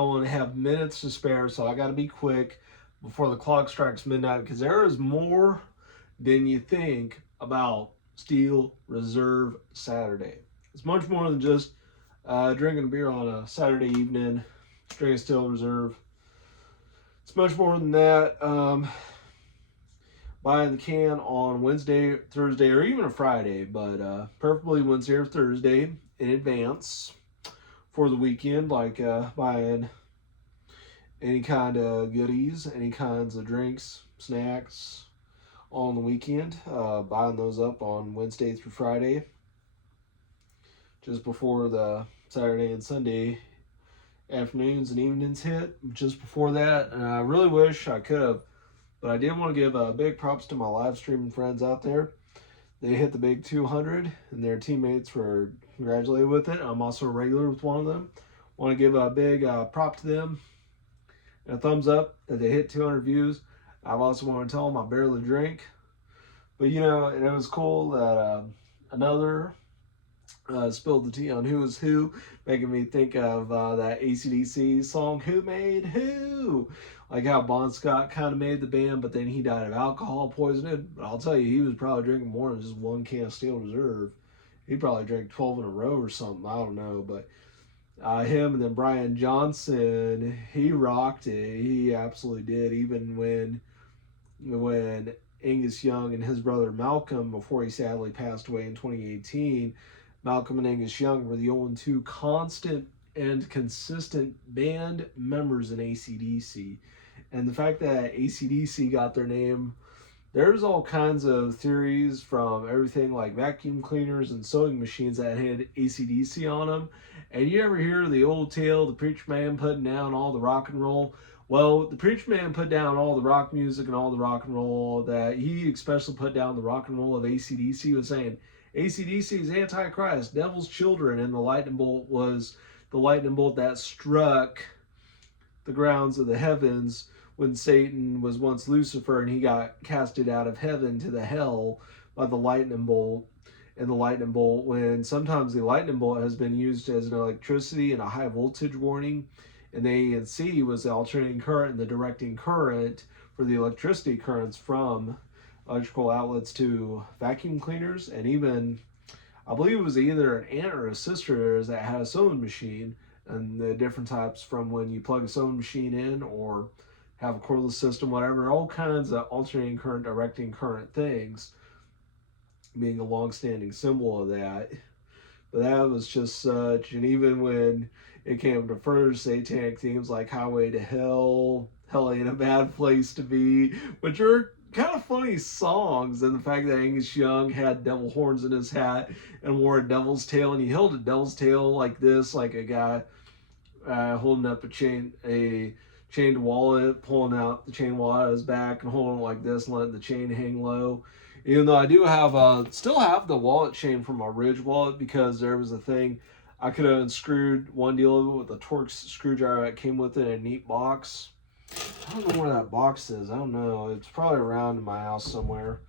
only have minutes to spare, so I got to be quick before the clock strikes midnight because there is more than you think about Steel Reserve Saturday. It's much more than just drinking a beer on a Saturday evening, drinking Steel Reserve. It's much more than that. Buying the can on Wednesday, Thursday, or even a Friday, but preferably Wednesday or Thursday in advance for the weekend, like buying any kind of goodies, any kinds of drinks, snacks on the weekend, buying those up on Wednesday through Friday, just before the Saturday and Sunday afternoons and evenings hit, just before that. And I really wish I could have, but I did want to give big props to my live streaming friends out there. They hit the big 200, and their teammates were congratulated with it. I'm also a regular with one of them. Want to give a big prop to them and a thumbs up that they hit 200 views. I also want to tell them I barely drink. But, you know, and it was cool that another spilled the tea on Who Is Who, making me think of that AC/DC song, Who Made Who? Like how Bon Scott kind of made the band, but then he died of alcohol poisoning. But I'll tell you, he was probably drinking more than just one can of Steel Reserve. He probably drank 12 in a row or something. I don't know. But him and then Brian Johnson, he rocked it. He absolutely did. Even when Angus Young and his brother Malcolm, before he sadly passed away in 2018, Malcolm and Angus Young were the only two constant and consistent band members in AC/DC. And the fact that AC/DC got their name, there's all kinds of theories, from everything like vacuum cleaners and sewing machines that had AC/DC on them. And you ever hear the old tale, the preacher man putting down all the rock and roll? Well, the preacher man put down all the rock music and all the rock and roll. That he especially put down the rock and roll of AC/DC, was saying AC/DC is Antichrist, devil's children, and the lightning bolt was the lightning bolt that struck the grounds of the heavens when Satan was once Lucifer and he got casted out of heaven to the hell by the lightning bolt. And the lightning bolt, when sometimes the lightning bolt has been used as an electricity and a high voltage warning, and the ANC was the alternating current and the directing current for the electricity currents from electrical outlets to vacuum cleaners. And even, I believe it was either an aunt or a sister that had a sewing machine, and the different types from when you plug a sewing machine in or have a cordless system, whatever, all kinds of alternating current, directing current things being a long-standing symbol of that. But that was just such, and even when it came to further satanic themes like Highway to Hell, Hell Ain't a Bad Place to Be, which are kind of funny songs, and the fact that Angus Young had devil horns in his hat and wore a devil's tail, and he held a devil's tail like this, like a guy holding up a chained wallet, pulling out the chain wallet out of his back and holding it like this and letting the chain hang low. Even though I do have still have the wallet chain from my Ridge wallet, because there was a thing I could have unscrewed one deal of it with a Torx screwdriver that came with it in a neat box. I don't know where that box is. I don't know. It's probably around in my house somewhere.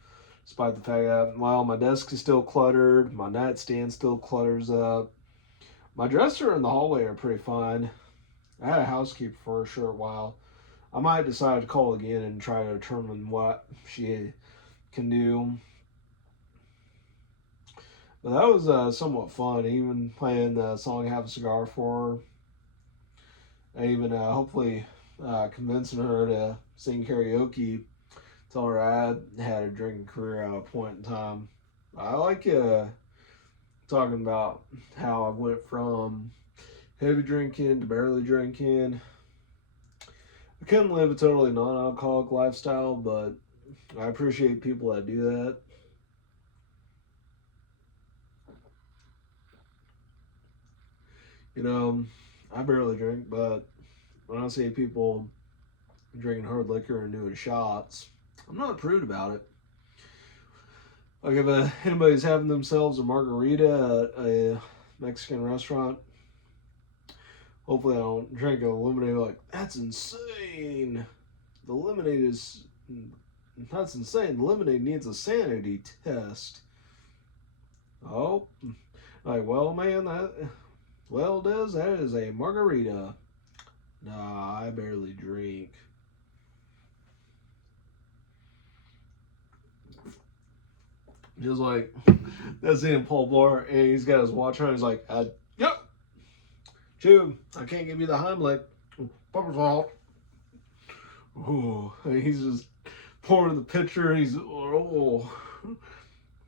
Despite the fact that, well, my desk is still cluttered, my nightstand still clutters up. My dresser and the hallway are pretty fine. I had a housekeeper for a short while. I might decide to call again and try to determine what she can do. But that was somewhat fun, even playing the song Have a Cigar for her. Even hopefully convincing her to sing karaoke. Tell her I had a drinking career at a point in time. I like talking about how I went from heavy drinking to barely drinking. I couldn't live a totally non-alcoholic lifestyle, but I appreciate people that do that. You know, I barely drink, but when I see people drinking hard liquor and doing shots, I'm not a prude about it. Like if anybody's having themselves a margarita at a Mexican restaurant, hopefully I don't drink a lemonade like, that's insane. The lemonade is, that's insane. The lemonade needs a sanity test. Oh, like, well, man, that is a margarita. Nah, I barely drink. Just like that's in Paul Blart, and he's got his watch on. He's like, yep, Chew, I can't give you the Heimlich. Pepper's fault. Oh, he's just pouring the pitcher. He's the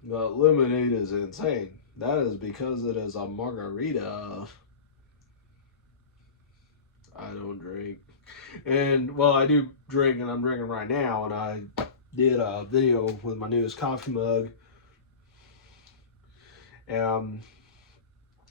lemonade is insane. That is because it is a margarita. I don't drink. And, well, I do drink, and I'm drinking right now. And I did a video with my newest coffee mug. And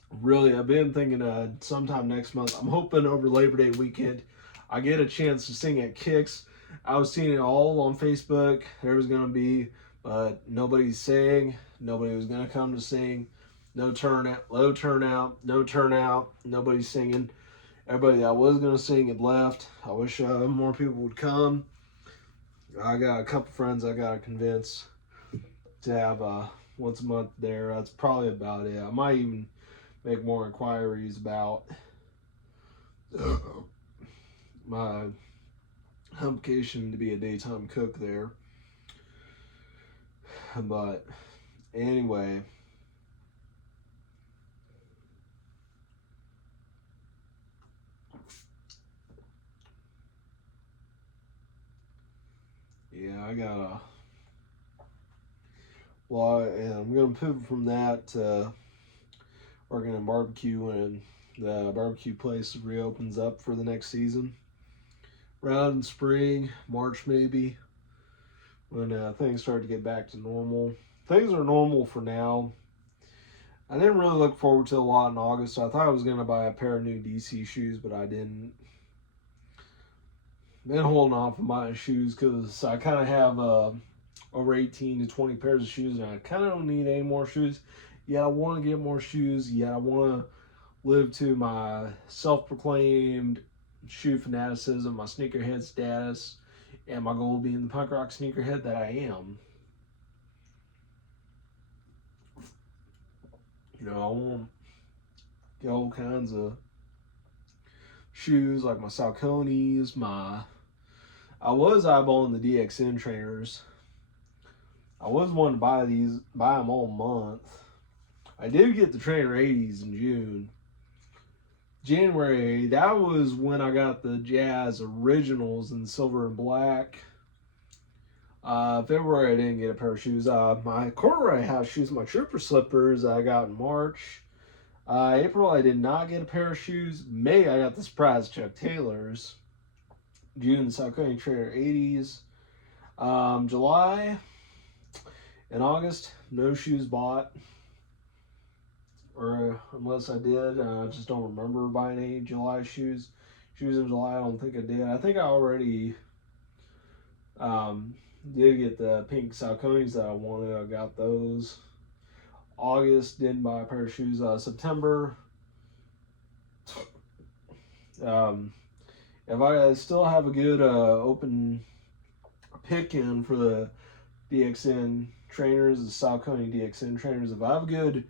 really, I've been thinking sometime next month. I'm hoping over Labor Day weekend, I get a chance to sing at Kicks. I was seeing it all on Facebook. There was going to be, but nobody sang. Nobody was going to come to sing. No turnout, low turnout, no turnout. Nobody singing. Everybody that was going to sing had left. I wish more people would come. I got a couple friends I got to convince to have once a month there. That's probably about it. I might even make more inquiries about my application to be a daytime cook there. But anyway, yeah, I gotta. Well, and I'm gonna pivot from that to working in barbecue when the barbecue place reopens up for the next season. Around in spring, March maybe, when things start to get back to normal. Things are normal for now. I didn't really look forward to a lot in August. I thought I was going to buy a pair of new DC shoes, but I didn't. Been holding off on buying shoes because I kind of have over 18 to 20 pairs of shoes, and I kind of don't need any more shoes. Yeah, I want to get more shoes. Yeah, I want to live to my self-proclaimed shoe fanaticism, my sneakerhead status, and my goal being the punk rock sneakerhead that I am. You know, I want to get all kinds of shoes like my Sauconys, I was eyeballing the DXN trainers. I was wanting to buy them all month. I did get the Trainer 80s in June. January, that was when I got the Jazz Originals in silver and black. February, I didn't get a pair of shoes. My corduroy house shoes, my Trooper slippers, I got in March. April, I did not get a pair of shoes. May, I got the surprise Chuck Taylors. June, Saucony Trainer 80s. July and August, no shoes bought. Or unless I did, I just don't remember buying any July shoes. Shoes in July, I don't think I did. I think I already did get the pink Sauconys that I wanted. I got those. August, didn't buy a pair of shoes. September, if I still have a good open pick in for the DXN trainers, the Saucony DXN trainers, if I have a good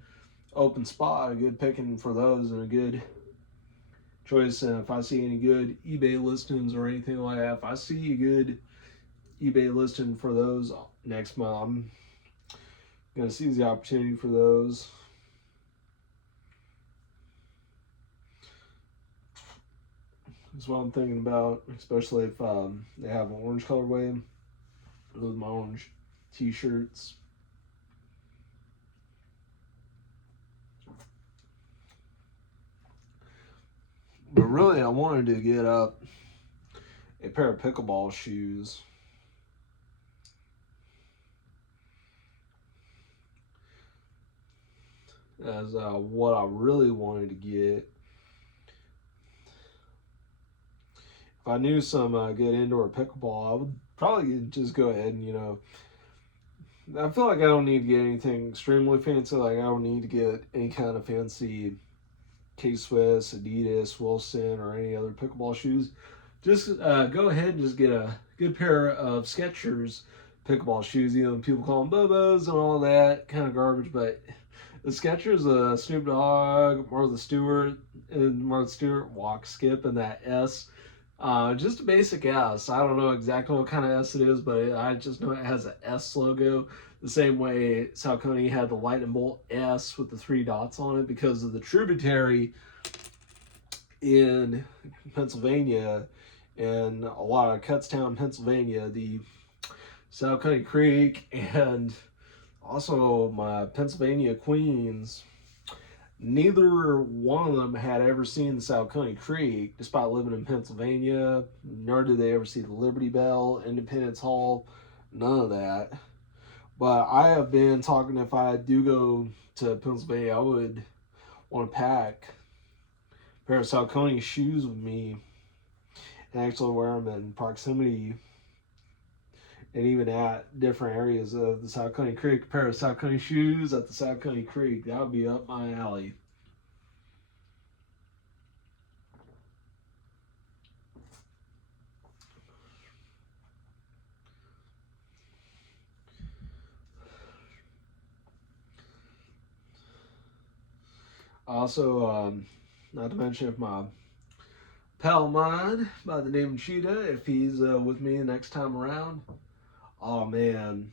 open spot, a good picking for those, and a good choice, and if I see any good eBay listings or anything like that, if I see a good eBay listing for those next month, I'm going to seize the opportunity for those. That's what I'm thinking about, especially if they have an orange colorway with my orange t-shirts. But really, I wanted to get up a pair of pickleball shoes. As what I really wanted to get. If I knew some good indoor pickleball, I would probably just go ahead and, I feel like I don't need to get anything extremely fancy. Like, I don't need to get any kind of fancy K-Swiss, Adidas, Wilson, or any other pickleball shoes. Just go ahead and just get a good pair of Skechers pickleball shoes. People call them Bobos and all that kind of garbage, but the Skechers, Snoop Dogg, Martha Stewart, walk, skip, and that S Just a basic S. I don't know exactly what kind of S it is, but I just know it has an S logo. The same way Saucony had the lightning bolt S with the 3 dots on it because of the tributary in Pennsylvania and a lot of Kutztown, Pennsylvania, the Saucony Creek, and also my Pennsylvania Queens. Neither one of them had ever seen the Saucony Creek, despite living in Pennsylvania. Nor did they ever see the Liberty Bell, Independence Hall, none of that. But I have been talking, if I do go to Pennsylvania, I would want to pack a pair of Saucony shoes with me and actually wear them in proximity and even at different areas of the Saucony Creek. A pair of Saucony shoes at the Saucony Creek, that would be up my alley. Also, not to mention if my pal of mine by the name of Cheetah, if he's with me the next time around, oh man,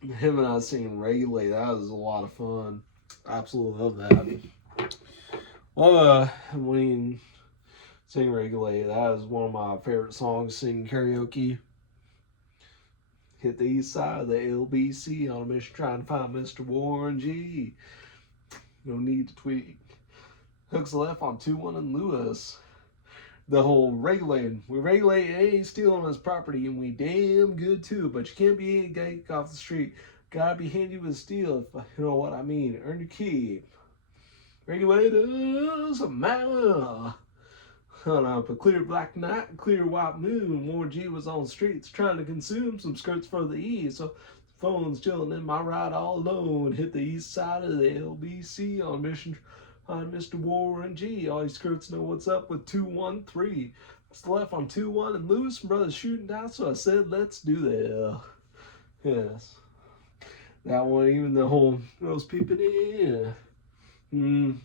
him and I singing Regulate, that was a lot of fun. Absolutely love that. Well, when sing Regulate, that is one of my favorite songs to sing karaoke. Hit the east side of the LBC on a mission trying to find Mr. Warren G. No need to tweak. Hooks left on 2-1 and Lewis. The whole regulating. We regulate any stealing his property, and we damn good too. But you can't be a gank off the street. Gotta be handy with steel, if you know what I mean. Earn your keep. Regulators a mile. On up a clear black night, clear white moon. Warren G was on the streets trying to consume some skirts for the east. So the phone's chilling in my ride all alone. Hit the east side of the LBC on mission. Find Mr. Warren G. All you skirts know what's up with 213. It's left on 2-1 and Lewis and brothers shooting down, so I said, let's do that. Yes. That one, even the whole girls peeping in.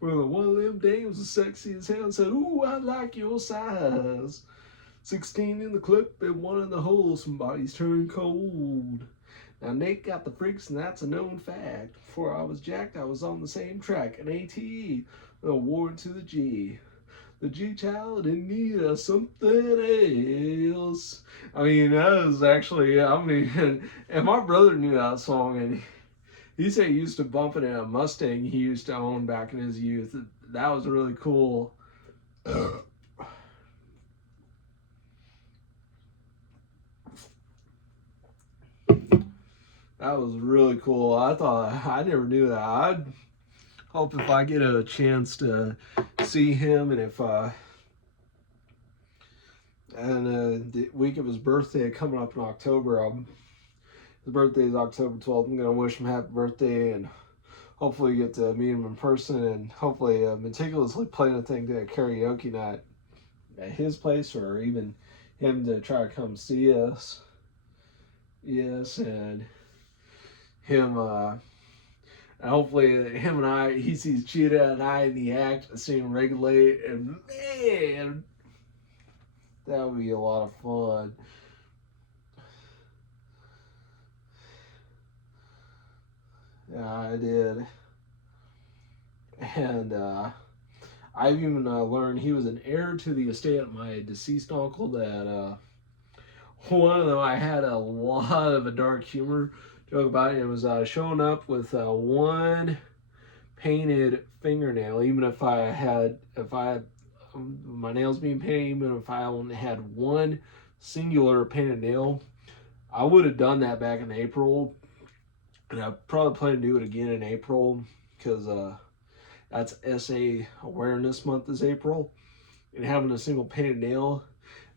Well, one of them dames was sexy as hell and said, ooh, I like your size. 16 in the clip and 1 in the hole. Somebody's turned cold. Now, Nate got the freaks, and that's a known fact. Before I was jacked, I was on the same track. An ATE, an award to the G. The G child in need of something else. I mean, that was actually, and my brother knew that song, and he said he used to bump it in a Mustang he used to own back in his youth. That was really cool. That was really cool. I never knew that. I'd hope if I get a chance to see him, and if the week of his birthday coming up in October, his birthday is October 12th. I'm gonna wish him happy birthday and hopefully get to meet him in person, and hopefully meticulously plan a thing to a karaoke night at his place, or even him to try to come see us. Yes, and him, and hopefully him and I, he sees Cheetah and I in the act of seeing Regulate, and man, that would be a lot of fun. Yeah, I did. And I've even learned he was an heir to the estate of my deceased uncle. That one of them, I had a lot of a dark humor joke about it. It was showing up with one painted fingernail, even if I had my nails being painted, even if I only had one singular painted nail, I would have done that back in April, and I probably plan to do it again in April because that's SA Awareness Month is April, and having a single painted nail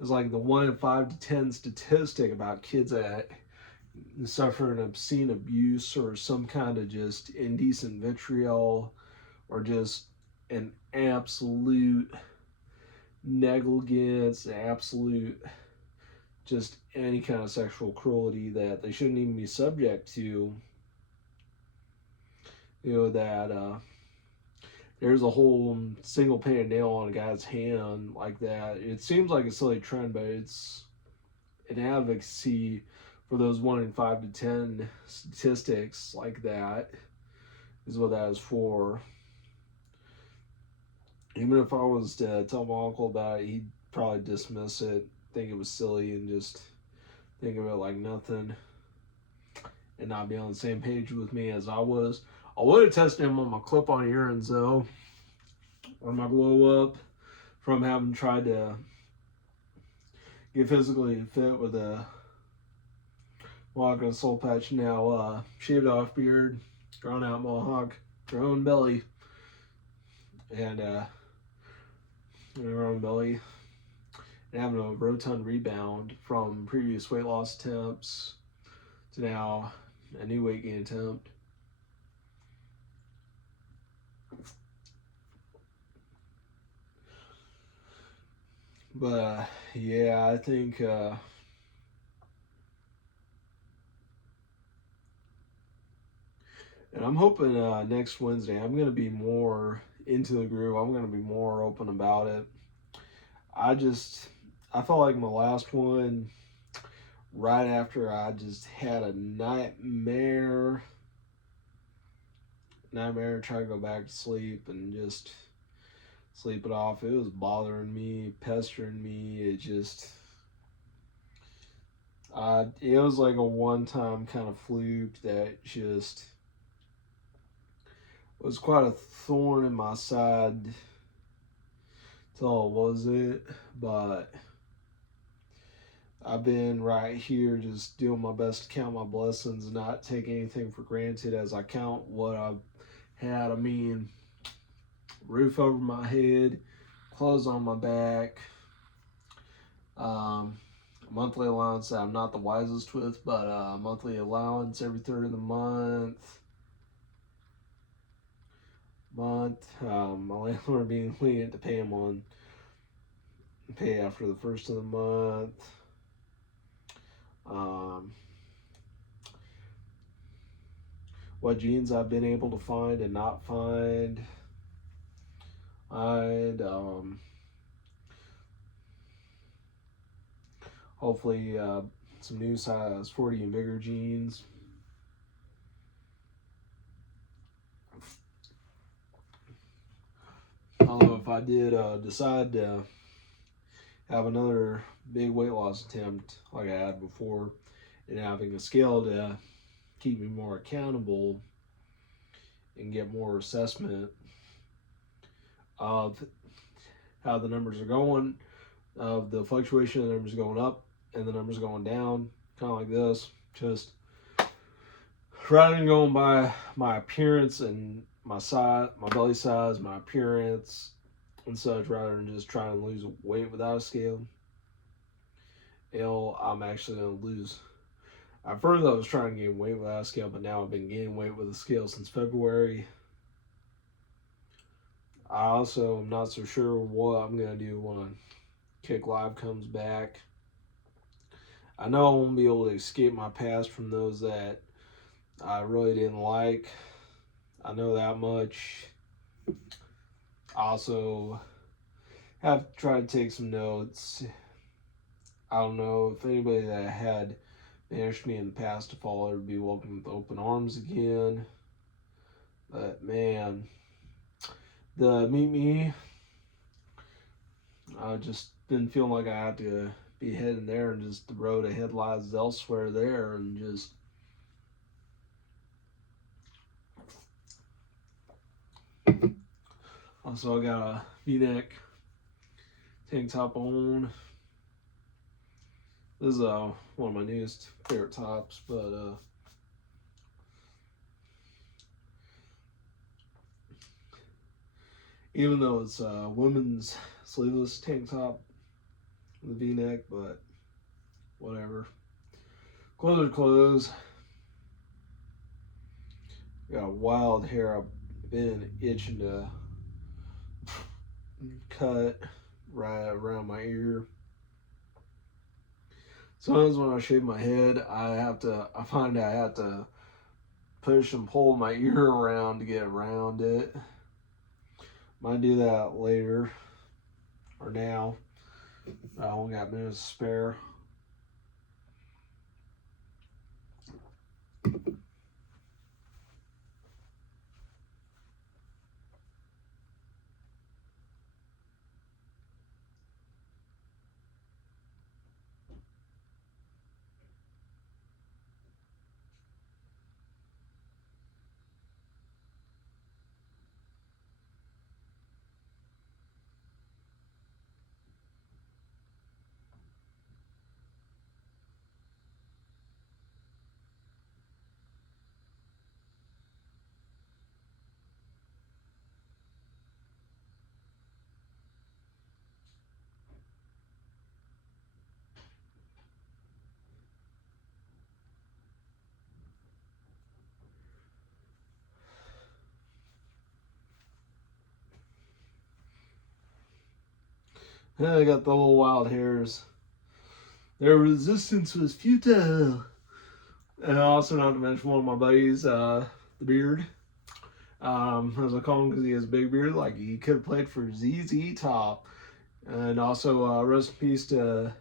is like the 1 in 5 to 10 statistic about kids that suffer an obscene abuse or some kind of just indecent vitriol or just an absolute negligence, absolute just any kind of sexual cruelty that they shouldn't even be subject to. You know, that there's a whole single painted nail on a guy's hand like that. It seems like a silly trend, but it's an advocacy for those 1 in 5 to 10 statistics like that is what that is for. Even if I was to tell my uncle about it, he'd probably dismiss it, think it was silly, and just think of it like nothing, and not be on the same page with me as I was. I would have tested him on my clip-on earrings though, or my glow up, from having tried to get physically fit with a mohawk and a soul patch, now shaved off beard, drawn out mohawk, grown belly, and grown belly, and having a rotund rebound from previous weight loss attempts to now a new weight gain attempt. But yeah, I think and I'm hoping next Wednesday I'm going to be more into the groove. I'm going to be more open about it. I felt like my last one, right after I just had a nightmare trying to go back to sleep and just sleep it off. It was bothering me, pestering me. It was like a one-time kind of fluke that just was quite a thorn in my side till it wasn't. But I've been right here just doing my best to count my blessings and not take anything for granted as I count what I've had. I mean, roof over my head, clothes on my back, monthly allowance that I'm not the wisest with, but monthly allowance every third of the month. My landlord being lenient to pay after the first of the month. What jeans I've been able to find and not find. And hopefully some new size 40 and bigger jeans. Although if I did decide to have another big weight loss attempt like I had before, and having a scale to keep me more accountable and get more assessment of how the numbers are going, of the fluctuation of the numbers going up and the numbers going down, kind of like this. Just rather than going by my appearance and my size, my belly size, my appearance and such, rather than just trying to lose weight without a scale, I'm actually going to lose. At first I was trying to gain weight without a scale, but now I've been gaining weight with a scale since February. I also am not so sure what I'm going to do when Kick Live comes back. I know I won't be able to escape my past from those that I really didn't like. I know that much. I also have tried to take some notes. I don't know if anybody that had banished me in the past to follow would be welcome with open arms again. But man, the Meet Me, I've just been feeling like I have to be heading there, and just the road ahead lies elsewhere there, and just also I got a V-neck tank top on. This is one of my newest favorite tops, but even though it's a women's sleeveless tank top with a V-neck, but whatever. Clothes are clothes. Got wild hair I've been itching to cut right around my ear. Sometimes when I shave my head, I find I have to push and pull my ear around to get around it. Might do that later or now. I only got minutes to spare. I got the little wild hairs. Their resistance was futile. And also, not to mention one of my buddies, the Beard. As I call him because he has a big beard, like he could have played for ZZ Top. And also, rest in peace to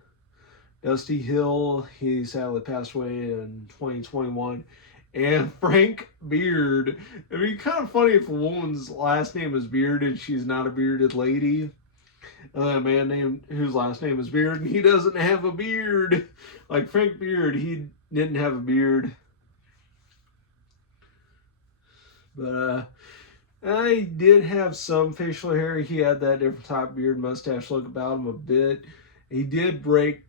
Dusty Hill. He sadly passed away in 2021. And Frank Beard. It'd be kind of funny if a woman's last name is Beard and she's not a bearded lady. A man named whose last name is Beard and he doesn't have a beard. Like Frank Beard, he didn't have a beard. But I did have some facial hair. He had that different type of beard mustache look about him a bit. He did break,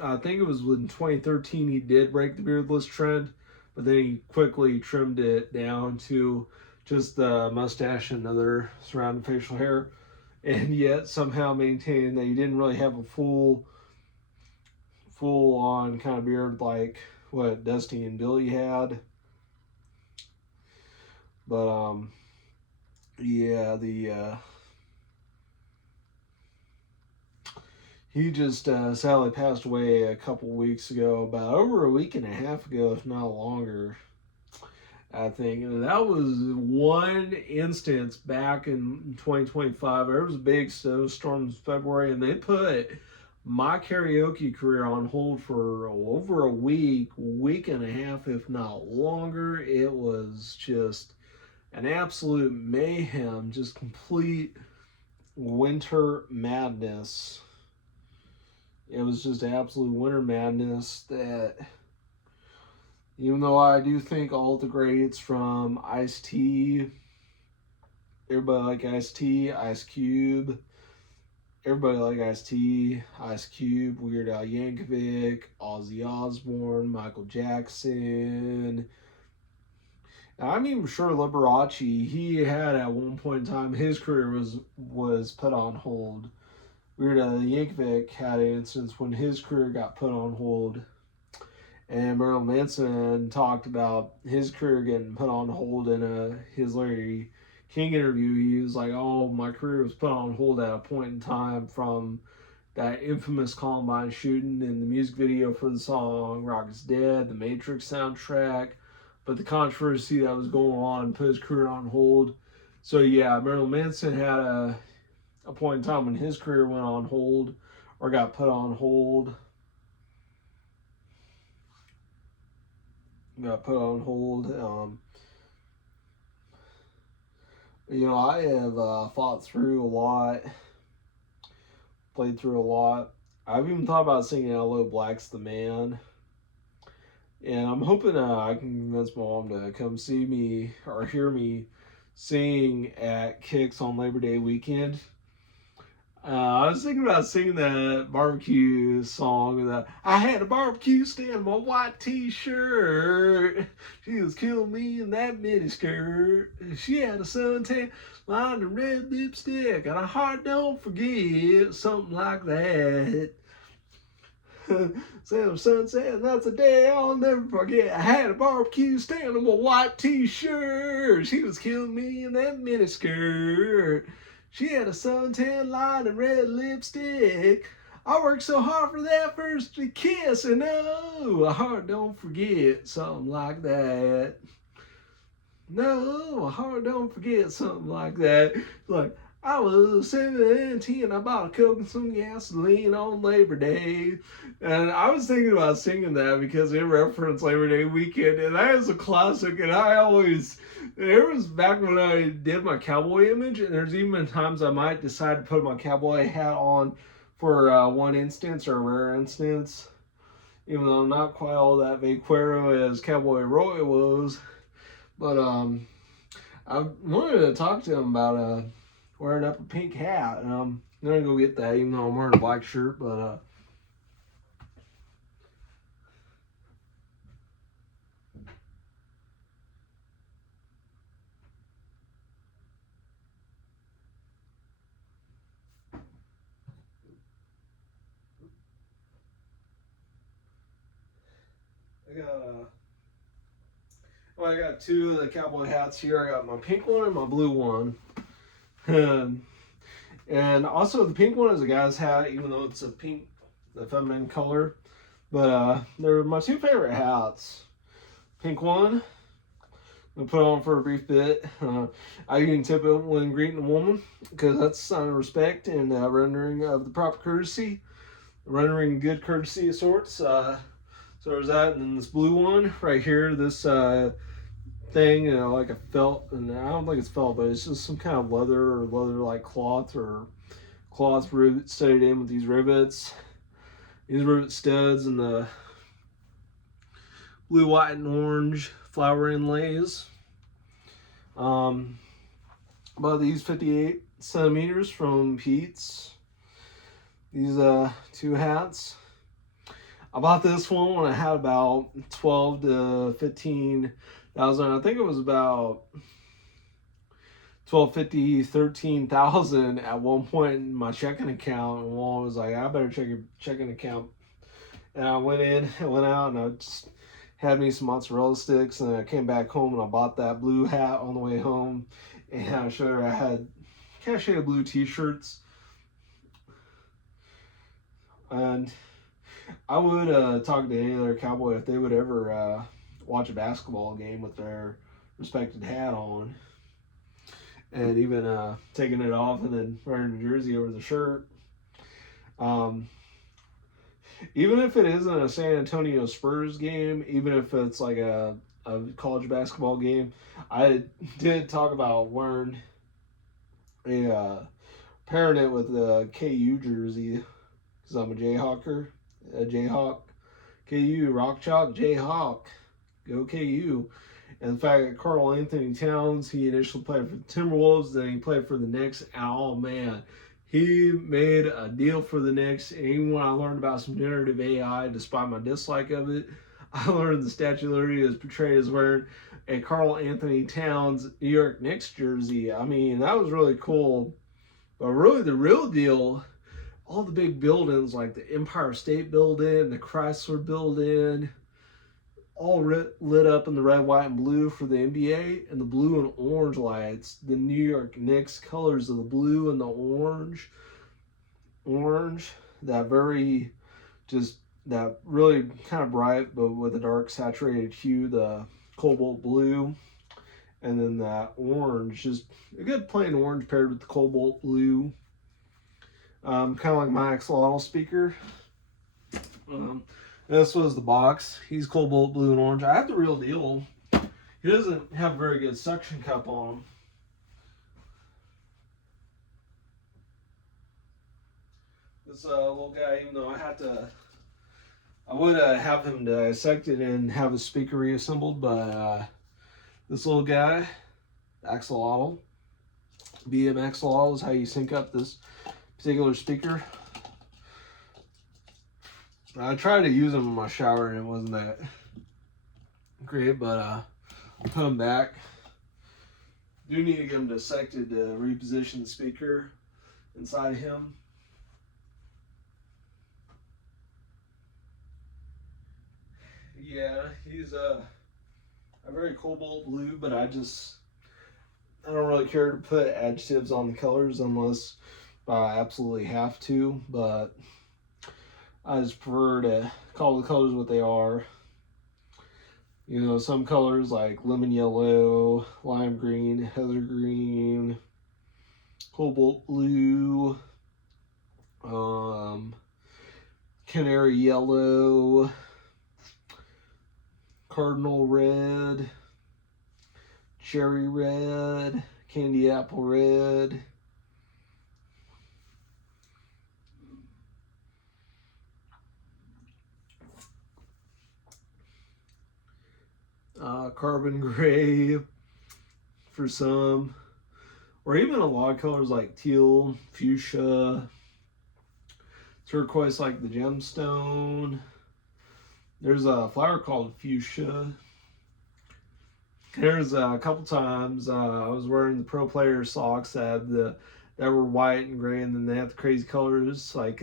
I think it was in 2013, he did break the beardless trend, but then he quickly trimmed it down to just the mustache and other surrounding facial hair, and yet somehow maintained that he didn't really have a full on kind of beard like what Dusty and Billy had. But yeah, he just sadly passed away a couple weeks ago, about over a week and a half ago, if not longer, I think. And that was one instance back in 2025. There was a big snowstorm in February, and they put my karaoke career on hold for over a week and a half, if not longer. It was just an absolute mayhem, just complete winter madness. It was just absolute winter madness that, even though I do think all the greats from Ice-T, everybody like Ice-T, Ice Cube, everybody like Ice-T, Ice Cube, Weird Al Yankovic, Ozzy Osbourne, Michael Jackson. I'm even sure Liberace, he had at one point in time, his career was put on hold. Weird Al Yankovic had an instance when his career got put on hold. And Marilyn Manson talked about his career getting put on hold in his Larry King interview. He was like, oh, my career was put on hold at a point in time from that infamous Columbine shooting and the music video for the song Rock is Dead, the Matrix soundtrack, but the controversy that was going on put his career on hold. So yeah, Marilyn Manson had a point in time when his career went on hold or got put on hold. Got put on hold. I have fought through a lot, played through a lot. I've even thought about singing Hello Black's the Man. And I'm hoping I can convince my mom to come see me or hear me sing at Kicks on Labor Day weekend. I was thinking about singing that barbecue song that I had a barbecue stand on my white t-shirt. She was killing me in that miniskirt. She had a suntan lined in red lipstick and a heart don't forget, something like that. Sam Sunset, that's a day I'll never forget. I had a barbecue stand on my white t-shirt. She was killing me in that miniskirt. She had a suntan line and red lipstick. I worked so hard for that first kiss, and no, a heart don't forget, something like that. No, a heart don't forget, something like that. Like, I was 17, I bought a Coke and some gasoline on Labor Day. And I was thinking about singing that because it referenced Labor Day weekend, and that is a classic. And I always, there was back when I did my cowboy image, and there's even times I might decide to put my cowboy hat on for one instance or a rare instance, even though I'm not quite all that vaquero as Cowboy Roy was. But I wanted to talk to him about wearing up a pink hat, and I'm gonna go get that, even though I'm wearing a black shirt. But I got well, I got two of the cowboy hats here. I got my pink one and my blue one. And also the pink one is a guy's hat, even though it's a pink, the feminine color. But they're my two favorite hats. Pink one, I'm gonna put on for a brief bit. I even tip it when greeting a woman because that's a sign of respect and rendering of the proper courtesy, rendering good courtesy of sorts. So there's that, and then this blue one right here, this thing, like a felt, and I don't think it's felt, but it's just some kind of leather or leather-like cloth or cloth rivet studded in with these rivets. These rivet studs and the blue, white, and orange flower inlays. About these 58 centimeters from Pete's. These two hats. I bought this one when I had about 12 to 15,000. I think it was about 1250, 13,000 at one point in my checking account. And Walt was like, I better check your checking account. And I went out, and I just had me some mozzarella sticks, and I came back home and I bought that blue hat on the way home. And I showed her I had cachet blue t-shirts. And I would talk to any other cowboy if they would ever watch a basketball game with their respected hat on, and even taking it off and then wearing a jersey over the shirt. Even if it isn't a San Antonio Spurs game, even if it's like a college basketball game, I did talk about wearing pairing it with a KU jersey because I'm a Jayhawker, a Jayhawk, KU, Rock Chalk, Jayhawk, go KU. And in fact, Karl-Anthony Towns, he initially played for the Timberwolves, then he played for the Knicks. Oh man, he made a deal for the Knicks. And even when I learned about some generative AI, despite my dislike of it, I learned the Statue of Liberty is portrayed as wearing a Karl-Anthony Towns New York Knicks jersey. I mean, that was really cool. But really, the real deal, all the big buildings like the Empire State Building, the Chrysler Building, all lit up in the red, white, and blue for the NBA, and the blue and orange lights, the New York Knicks colors of the blue and the orange, that very, just that really kind of bright, but with a dark saturated hue, the cobalt blue, and then that orange, just a good plain orange paired with the cobalt blue. Kind of like my axolotl speaker. This was the box. He's cobalt blue and orange. I have the real deal. He doesn't have a very good suction cup on him. This little guy, even though I would have him dissected and have his speaker reassembled, but this little guy, axolotl, BM axolotl is how you sync up this particular speaker. I tried to use them in my shower and it wasn't that great, but I'll put them back. Do need to get them dissected to reposition the speaker inside of him. Yeah, he's a very cobalt blue, but I don't really care to put adjectives on the colors unless I absolutely have to, but I just prefer to call the colors what they are. You know, some colors like lemon yellow, lime green, heather green, cobalt blue, canary yellow, cardinal red, cherry red, candy apple red, carbon gray for some, or even a lot of colors like teal, fuchsia, turquoise like the gemstone. There's a flower called fuchsia. There's a couple times I was wearing the pro player socks that were white and gray, and then they have the crazy colors. Like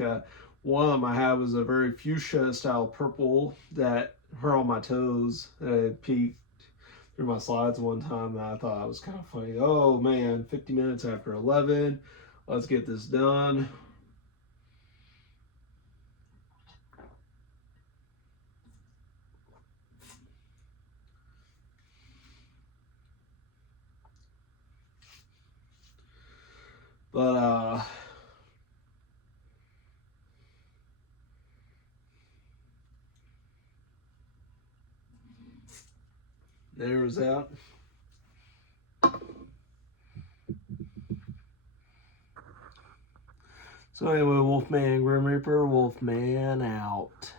one of them I had was a very fuchsia style purple that hurt on my toes. It peeked through my slides one time, and I thought that was kind of funny. Oh man, 50 minutes after 11. Let's get this done. But there was that. So anyway, Wolfman Grim Reaper, Wolfman out.